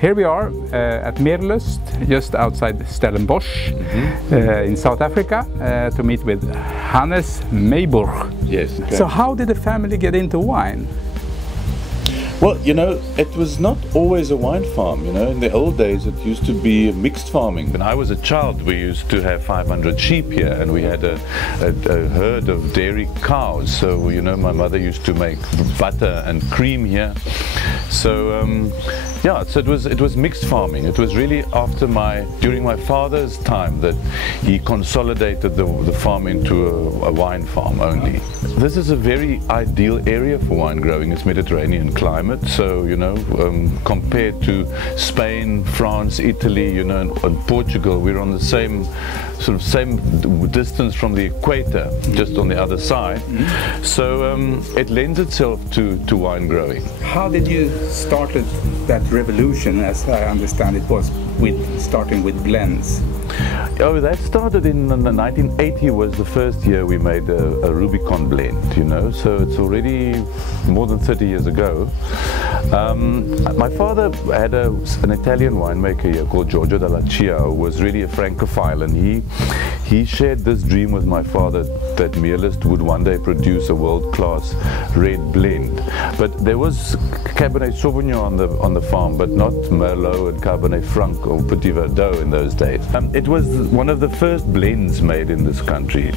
here we are at Meerlust, just outside Stellenbosch, in South Africa, to meet with Hannes Myburgh. Yes. Okay. So how did the family get into wine? Well, you know, it was not always a wine farm. You know, in the old days it used to be mixed farming. When I was a child, we used to have 500 sheep here, and we had a herd of dairy cows. So, you know, my mother used to make butter and cream here. So yeah, so it was mixed farming. It was really during my father's time that he consolidated the farm into a wine farm only. This is a very ideal area for wine growing. It's Mediterranean climate. So, you know, compared to Spain, France, Italy, you know, and Portugal, we're on the same distance from the equator, just on the other side. So it lends itself to wine growing. How did you start that revolution, as I understand it was, starting with blends? Oh, that started in 1980 was the first year we made a Rubicon blend, you know, so it's already more than 30 years ago. My father had an Italian winemaker here called Giorgio Dalla Cia, who was really a Francophile, and he shared this dream with my father that Meerlust would one day produce a world-class red blend. But there was Cabernet Sauvignon on the farm, but not Merlot and Cabernet Franc or Petit Verdot in those days. It was one of the first blends made in this country.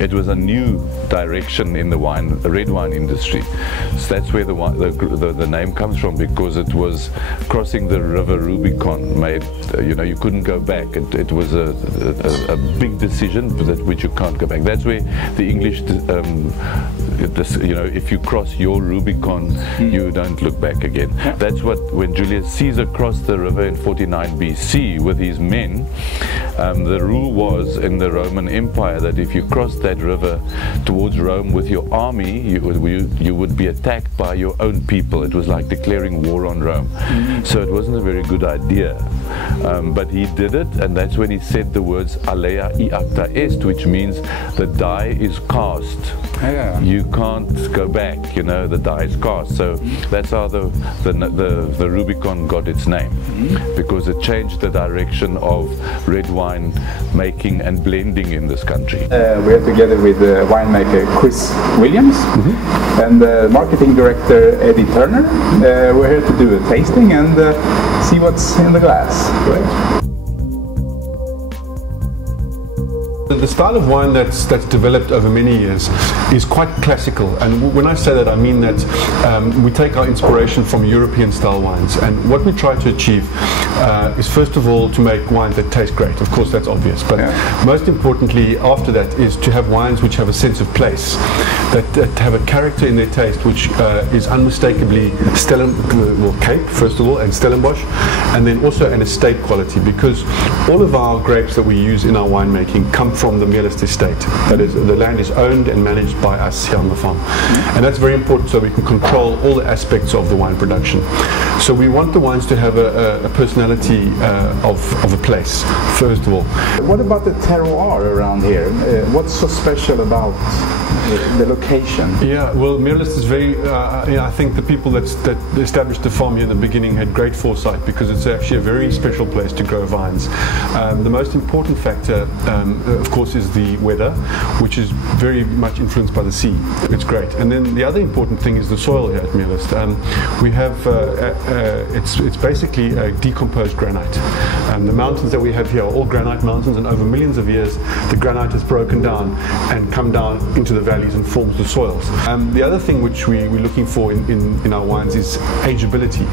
It was a new direction in the red wine industry. So that's where the name comes from, because it was crossing the river Rubicon. You know, you couldn't go back. It was a big decision which you can't go back. That's where the English, you know, if you cross your Rubicon, you don't look back again. That's when Julius Caesar crossed the river in 49 BC with his men. The rule was in the Roman Empire that if you crossed that river towards Rome with your army, you would be attacked by your own people. It was like declaring war on Rome. So it wasn't a very good idea. But he did it, and that's when he said the words alea I acta est, which means the die is cast. You can't go back, you know, the die is cast. So that's how the Rubicon got its name, because it changed the direction of red wine making and blending in this country. We're together with winemaker Chris Williams and marketing director Eddie Turner. We're here to do a tasting and see what's in the glass. Right. The style of wine that's developed over many years is quite classical, and when I say that, I mean that we take our inspiration from European style wines, and what we try to achieve is first of all to make wines that taste great. Of course, that's obvious, but most importantly after that is to have wines which have a sense of place, that have a character in their taste which is unmistakably Cape first of all, and Stellenbosch, and then also an estate quality, because all of our grapes that we use in our winemaking come from the Meerlust Estate. That is, the land is owned and managed by us here on the farm, and that's very important so we can control all the aspects of the wine production. So we want the wines to have a personality of a place, first of all. What about the terroir around here? What's so special about the location? Yeah, well, Meerlust is very, I think the people that established the farm here in the beginning had great foresight, because it's actually a very special place to grow vines. The most important factor, of course, is the weather, which is very much influenced by the sea. It's great. And then the other important thing is the soil here at Meerlust. We have, it's basically a decomposed granite. The mountains that we have here are all granite mountains, and over millions of years the granite has broken down and come down into the valleys and forms the soils. The other thing which we're looking for in our wines is ageability.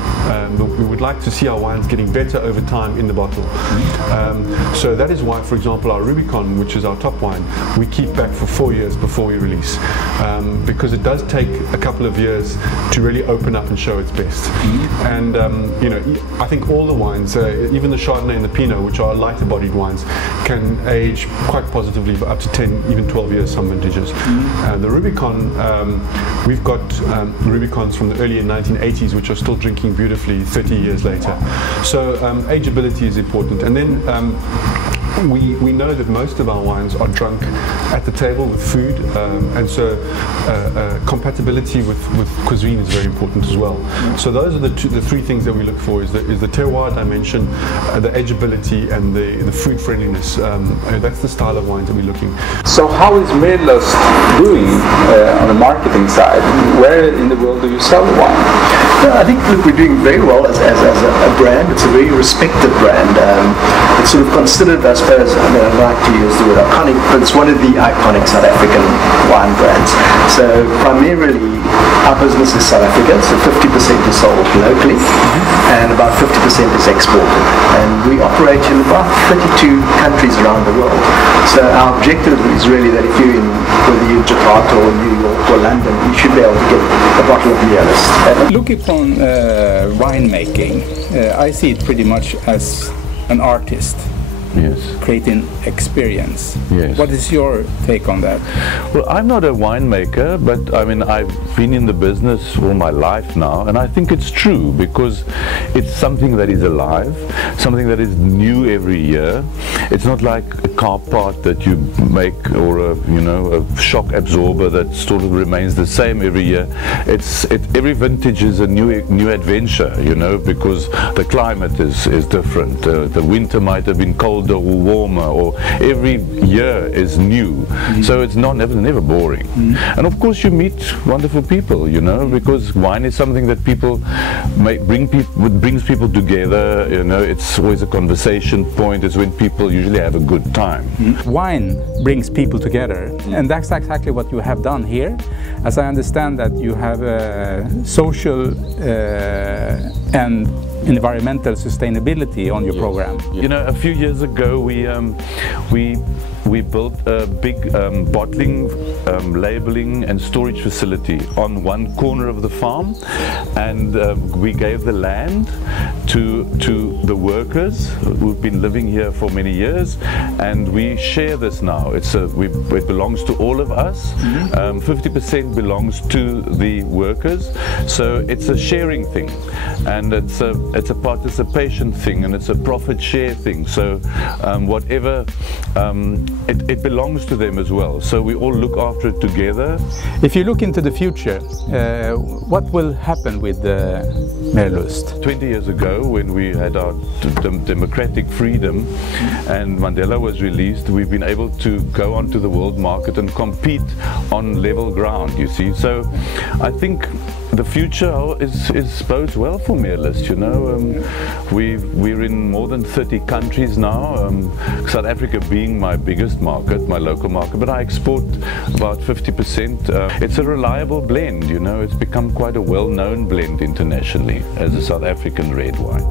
We would like to see our wines getting better over time in the bottle. So that is why, for example, our Rubicon, which is our top wine, we keep back for 4 years before we release, because it does take a couple of years to really open up and show its best. And you know, I think all the wines, even the Chardonnay and the Pinot, which are lighter bodied wines, can age quite positively for up to 10, even 12 years, some vintages. The Rubicon, we've got Rubicons from the early 1980s which are still drinking beautifully 30 years later. So ageability is important. And then we know that most of our wines are drunk at the table with food, and so compatibility with cuisine is very important as well. So those are the three things that we look for: is the terroir dimension, the ageability, and the food friendliness. That's the style of wines that we're looking. So how is Meerlust doing on the marketing side? Where in the world do you sell the wine? Yeah, I think we're doing very well as a brand. It's a very respected brand. It's sort of considered, I suppose, I mean, I'd like to use the word iconic, but it's one of the iconic South African wine brands. So primarily our business is South Africa, so 50% is sold locally and about 50% is exported. And we operate in about 32 countries around the world. So our objective is really that if you're in, whether you're in Jakarta or New York or London, you should be able to get a bottle of Meerlust. Looking upon winemaking, I see it pretty much as an artist. Yes. Creating experience. Yes. What is your take on that? Well, I'm not a winemaker, but I mean, I've been in the business all my life now, and I think it's true because it's something that is alive, something that is new every year. It's not like a car part that you make, or a shock absorber that sort of remains the same every year. Every vintage is a new adventure, because the climate is different. The winter might have been cold or warmer, or every year is new. So it's never boring. And of course you meet wonderful people, because wine is something that brings people together. It's always a conversation point. It's when people usually have a good time. Wine brings people together, and that's exactly what you have done here. As I understand that you have social and environmental sustainability on your program. A few years ago we built a big bottling, labeling and storage facility on one corner of the farm, and we gave the land to the workers who've been living here for many years, and we share this now. It belongs to all of us. 50% belongs to the workers, so it's a sharing thing, and it's a participation thing, and it's a profit share thing. So whatever it belongs to them as well, so we all look after it together. If you look into the future, what will happen with Meerlust? 20 years ago, when we had our democratic freedom and Mandela was released, we've been able to go onto the world market and compete on level ground, you see. So I think the future bodes well for Meerlust. We're in more than 30 countries now, South Africa being my biggest market, my local market, but I export about 50%. It's a reliable blend, it's become quite a well-known blend internationally as a South African red wine.